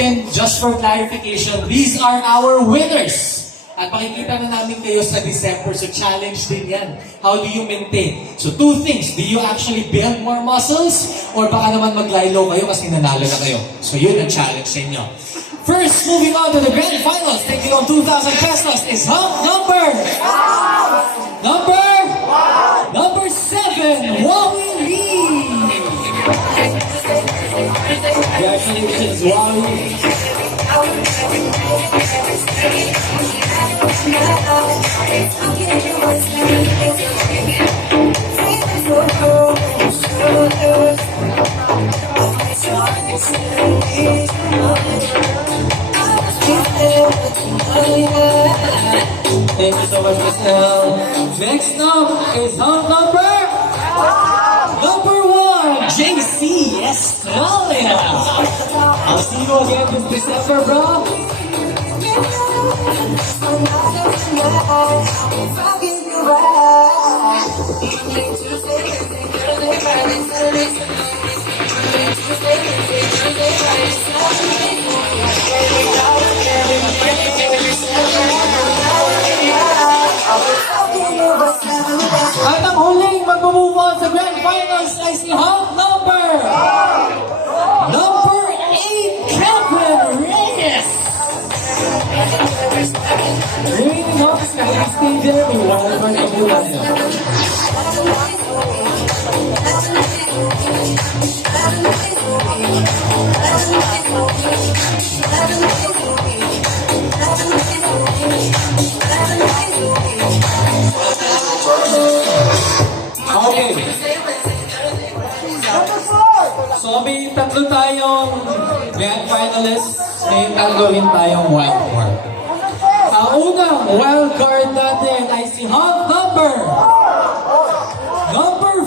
natin, just for clarification, these are our winners. At makikita na namin kayo sa December, so challenge din yan. How do you maintain? So 2 things, do you actually build more muscles? Or baka naman mag-lie-low kayo kasi nanalo na kayo. So yun ang challenge sa inyo. First, moving on to the grand finals, taking on 2,000 pesos is number 7, Wally Lee. Congratulations, Wally. Thank you so much, Michelle. Next up is number 1, JC Estrella. I'll see you again this December, bro. At ang huling mag-move on sa grand finals ay si Hunks number 8, Kevin Reyes. Remaining Hunks na stay there, may wildcard ang buwan niya. Okay. So may tatlo tayong grand finalists, may tatlo rin tayong wildcard. Ang unang wildcard natin ay si Hunks number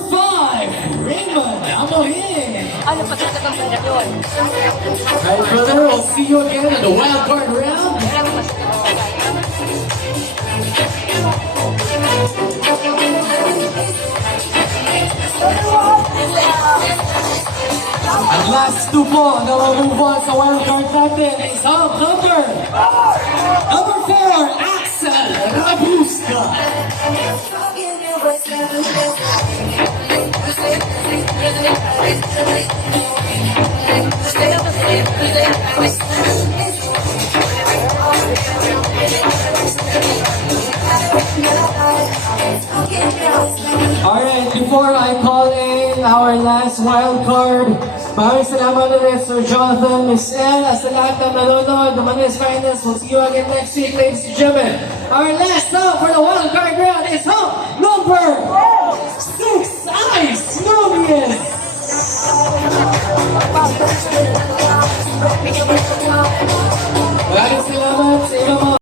5, Raymond Amohin. Ano pa sa kanya yun? Alright, brother, we'll see you again in the wildcard round. Ang last 2 po na move on sa wildcard natin is Hunks number 4, Axel Rabuska. Alright, before I call in our last wild card, maraming salamat ulit Sir Jonathan, Miss L, sa lahat ng nanonood ng Manila's Finest. We'll see you again next week, ladies and gentlemen. Our last stop for the wild card round is Hunks number 6, Ice Nunes.